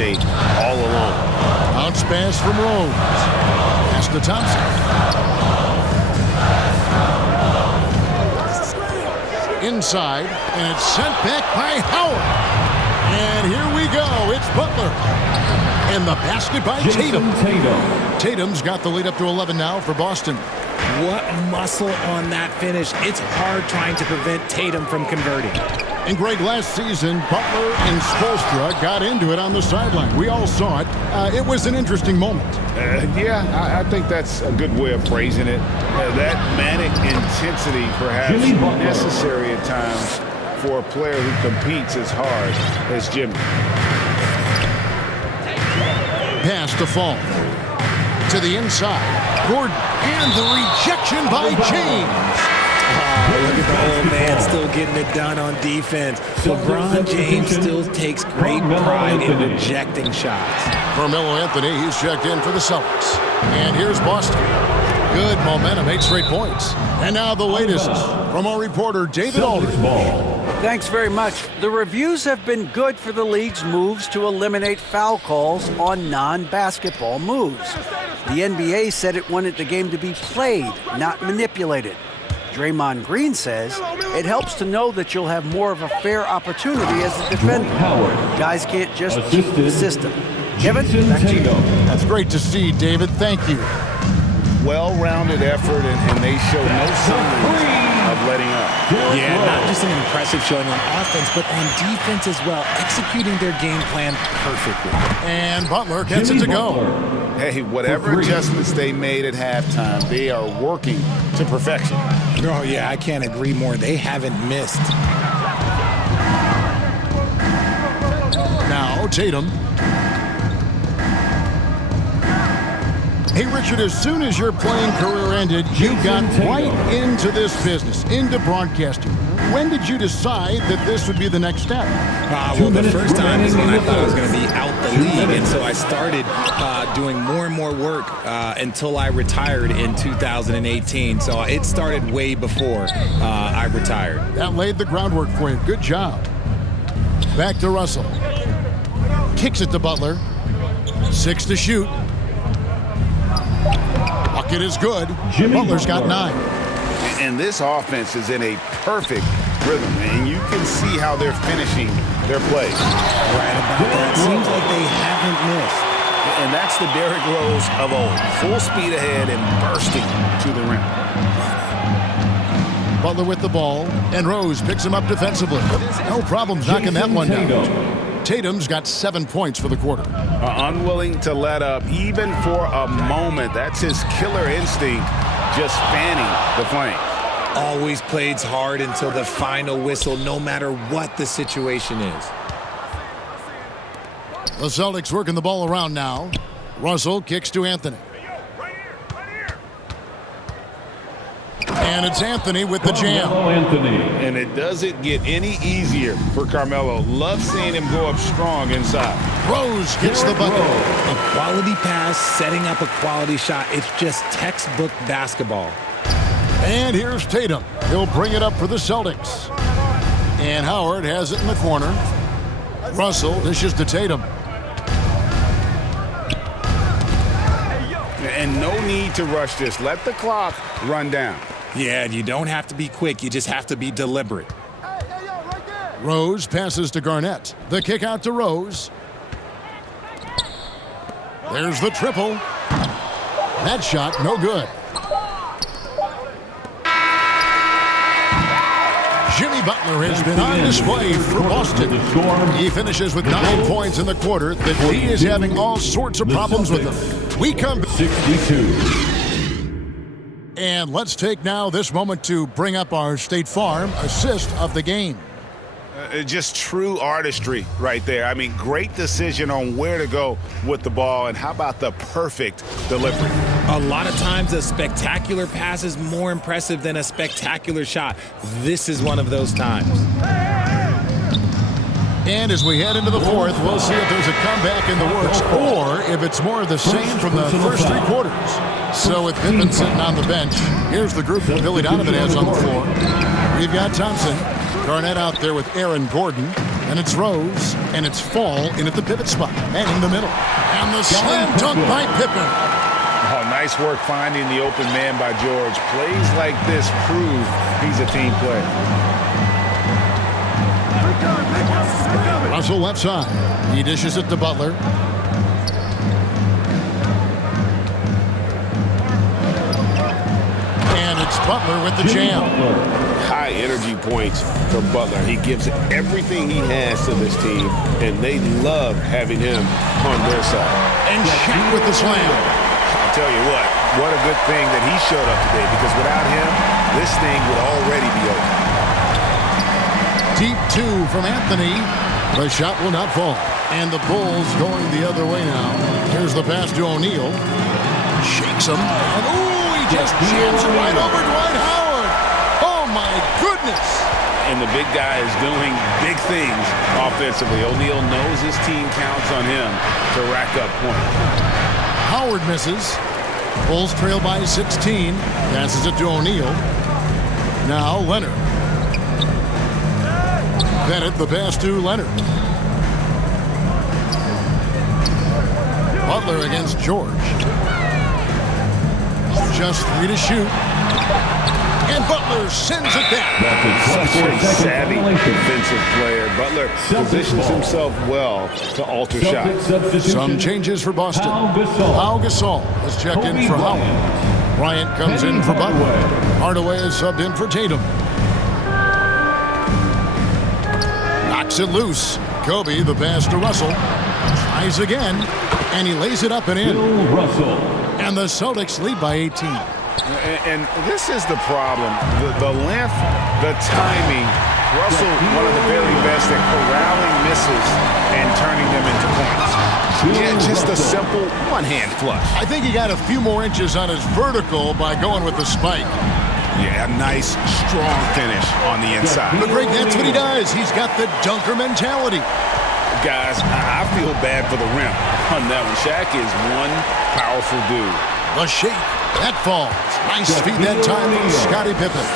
teammate all alone. Bounce pass from Rose. Pass to Thompson. Inside, and it's sent back by Howard. And here we go. It's Butler. And the basket by Tatum. Tatum's got the lead up to 11 now for Boston. What muscle on that finish. It's hard trying to prevent Tatum from converting. And Greg, last season, Butler and Spoelstra got into it on the sideline. We all saw it. It was an interesting moment. Yeah, I think that's a good way of phrasing it. That manic intensity perhaps necessary at times for a player who competes as hard as Jimmy. Pass to Fall. To the inside. Gordon. And the rejection by James. Look at the old man still getting it done on defense. LeBron James still takes great pride in rejecting shots. Carmelo Anthony, he's checked in for the Celtics. And here's Boston. Good momentum, 8 straight points. And now the latest from our reporter, David Aldridge. Thanks very much. The reviews have been good for the league's moves to eliminate foul calls on non-basketball moves. The NBA said it wanted the game to be played, not manipulated. Draymond Green says it helps to know that you'll have more of a fair opportunity as a defender. Guys can't just cheat the system. Kevin, back to you. That's great to see, David. Thank you. Well-rounded effort, and they show no signs of letting up. Yeah, not just an impressive showing on offense, but on defense as well, executing their game plan perfectly. And Butler gets it to go. Hey, whatever adjustments they made at halftime, they are working to perfection. Oh, yeah, I can't agree more. They haven't missed. Now, Tatum. Hey, Richard, as soon as your playing career ended, you got right into this business, into broadcasting. When did you decide that this would be the next step? Well, the first time is when I thought I was going to be out the league, and so I started doing more and more work until I retired in 2018. So it started way before I retired. That laid the groundwork for you. Good job. Back to Russell. Kicks it to Butler. 6 to shoot. Bucket is good. Butler's got 9. And this offense is in a perfect rhythm, and you can see how they're finishing their plays. Right about that. Seems like they haven't missed. And that's the Derrick Rose of old. Full speed ahead and bursting to the rim. Butler with the ball, and Rose picks him up defensively. No problem knocking that one down. Tatum's got 7 points for the quarter. Unwilling to let up, even for a moment. That's his killer instinct, just fanning the flame. Always plays hard until the final whistle, no matter what the situation is. The Celtics working the ball around now. Russell kicks to Anthony. And it's Anthony with the jam. And it doesn't get any easier for Carmelo. Love seeing him go up strong inside. Rose gets the bucket. A quality pass, setting up a quality shot. It's just textbook basketball. And here's Tatum. He'll bring it up for the Celtics. And Howard has it in the corner. Russell dishes to Tatum. And no need to rush this. Let the clock run down. Yeah, you don't have to be quick. You just have to be deliberate. Rose passes to Garnett. The kick out to Rose. There's the triple. That shot, no good. Jimmy Butler has been on display for Boston. He finishes with 9 points in the quarter. The D is having all sorts of problems with him. We come 62. And let's take now this moment to bring up our State Farm assist of the game. Just true artistry right there. I mean, great decision on where to go with the ball, and how about the perfect delivery? A lot of times a spectacular pass is more impressive than a spectacular shot. This is one of those times. And as we head into the fourth, we'll see if there's a comeback in the works or if it's more of the same from the first 3 quarters. So with Pippen sitting on the bench, here's the group that Billy Donovan has on the floor. We've got Thompson, Garnett out there with Aaron Gordon, And it's Rose, and it's Fall in at the pivot spot, and in the middle. And the slam dunk by Pippen. Oh, nice work finding the open man by George. Plays like this prove he's a team player. Russell left side. He dishes it to Butler. And it's Butler with the jam. High energy points from Butler. He gives everything he has to this team, and they love having him on their side. And Shaq with the slam. I'll tell you what a good thing that he showed up today, because without him, this thing would already be over. Deep two from Anthony. The shot will not fall. And the Bulls going the other way now. Here's the pass to O'Neal. Shakes him. And ooh, he just jams it right over Dwight Howard. Oh my goodness. And the big guy is doing big things offensively. O'Neal knows his team counts on him to rack up points. Howard misses. Bulls trail by 16. Passes it to O'Neal. Now Leonard. Bennett, the pass to Leonard. Butler against George. Just 3 to shoot. And Butler sends it back. Such a savvy defensive player. Butler positions himself well to alter shots. Some changes for Boston. Pau Gasol has checked in for Howard. Bryant comes in for Butler. Hardaway is subbed in for Tatum. Knocks it loose. Kobe, the pass to Russell. Tries again. And he lays it up and in. And the Celtics lead by 18. And this is the problem. The length, the timing. Russell, one of the very best at corralling misses and turning them into points. Yeah, just a simple one-hand flush. I think he got a few more inches on his vertical by going with the spike. Yeah, a nice, strong finish on the inside. But Greg, that's what he does. He's got the dunker mentality. Guys, I feel bad for the rim on that one. Shaq is one powerful dude. The shake. That falls. Nice feed that time from Scottie Pippen.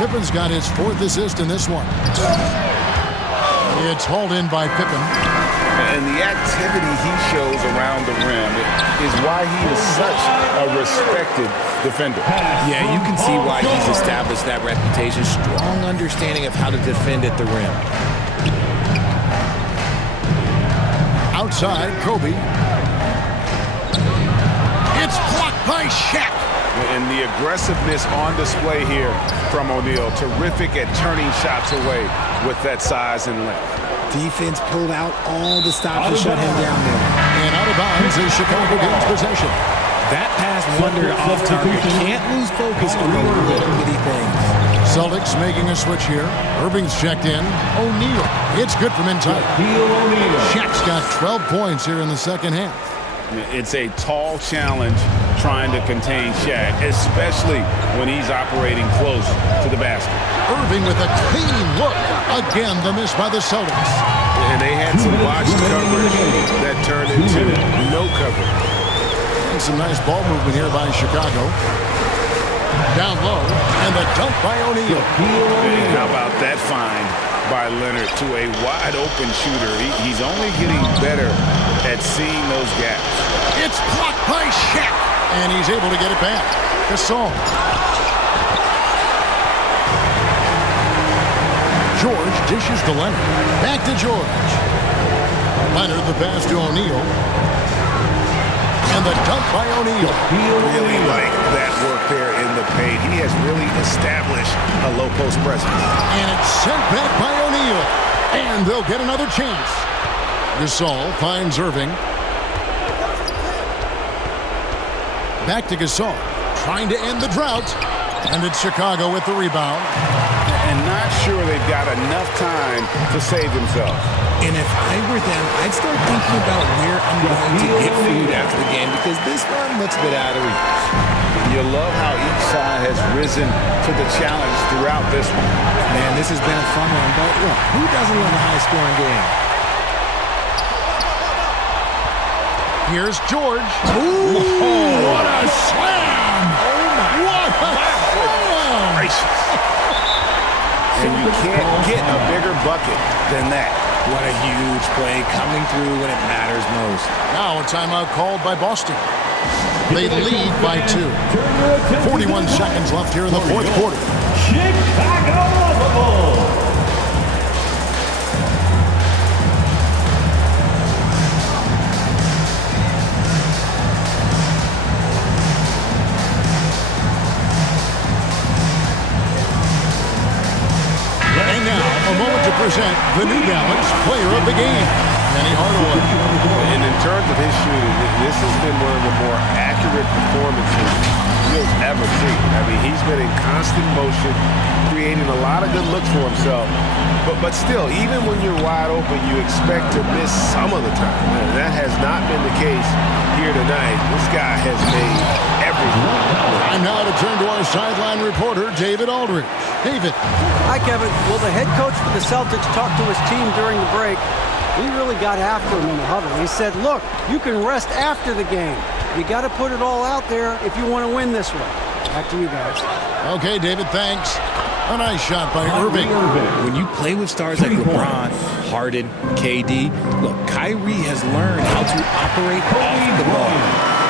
Pippen's got his 4th assist in this one. It's hauled in by Pippen. And the activity he shows around the rim is why he is such a respected defender. Yeah, you can see why he's established that reputation. Strong understanding of how to defend at the rim. Outside, Kobe. It's blocked by Shaq. And the aggressiveness on display here from O'Neal. Terrific at turning shots away with that size and length. Defense pulled out all the stops to shut him down there. And out of bounds as Chicago gains possession. That pass wandered off target. Can't lose focus on the little bitty things. Celtics making a switch here. Irving's checked in. O'Neal. It's good from inside. Shaq's got 12 points here in the second half. It's a tall challenge trying to contain Shaq, especially when he's operating close to the basket. Irving with a clean look. Again, the miss by the Celtics. And they had some botched coverage that turned into no coverage. And some nice ball movement here by Chicago. Down low, and the dunk by O'Neal. And how about that find by Leonard to a wide-open shooter? He's only getting better at seeing those gaps. It's blocked by Shaq, and he's able to get it back. Gasol. George dishes to Leonard. Back to George. Leonard, the pass to O'Neal. And the dunk by O'Neal. Really like that work there in the paint. He has really established a low post presence. And it's sent back by O'Neal. And they'll get another chance. Gasol finds Irving. Back to Gasol. Trying to end the drought. And it's Chicago with the rebound. And not sure they've got enough time to save themselves. And if I were them, I'd start thinking about where I'm going to get food after the game, because this one looks a bit out of reach. You love how each side has risen to the challenge throughout this one. Man, this has been a fun one, but look, who doesn't love a high-scoring game? Here's George. Ooh, what a slam! Oh, my. What a slam! Gracious. and you can't get a bigger bucket than that. What a huge play coming through when it matters most. Now a timeout called by Boston. They lead by 2. 41 seconds left here in the fourth quarter. And now, a moment to present the New Balance Player of the Game, Penny Hardaway. And in terms of his shooting, this has been one of the more accurate performances you'll ever see. I mean, he's been in constant motion, creating a lot of good looks for himself. But still, even when you're wide open, you expect to miss some of the time. And that has not been the case here tonight. This guy has made everything. And now to turn to our sideline reporter, David Aldridge. David. Hi, Kevin. Well, the head coach for the Celtics talked to his team during the break. He really got after him in the huddle. He said, look, you can rest after the game. You got to put it all out there if you want to win this one. Back to you guys. Okay, David, thanks. A nice shot by Irving. When you play with stars like LeBron, Harden, KD, look, Kyrie has learned how to operate off the ball.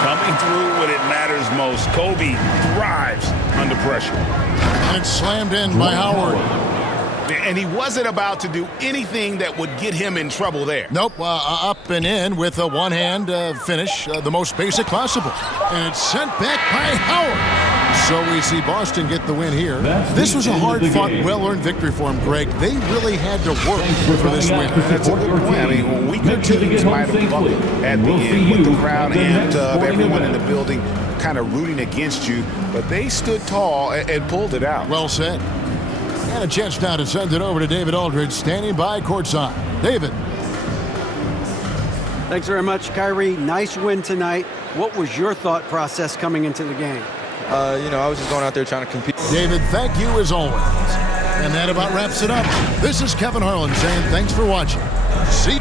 Coming through when it matters most. Kobe thrives under pressure. And it's slammed in by Howard. And he wasn't about to do anything that would get him in trouble there. Nope, up and in with a one-hand finish, the most basic possible. And it's sent back by Howard. So we see Boston get the win here. This was a hard-fought, well-earned victory for him, Greg. They really had to work for this win. That's a good point. I mean, weaker teams might have buckled at the end with the crowd amped up, everyone in the building kind of rooting against you. But they stood tall and pulled it out. Well said. And a chance now to send it over to David Aldridge, standing by courtside. David. Thanks very much, Kyrie. Nice win tonight. What was your thought process coming into the game? I was just going out there trying to compete. David, thank you as always. And that about wraps it up. This is Kevin Harlan saying thanks for watching. See you.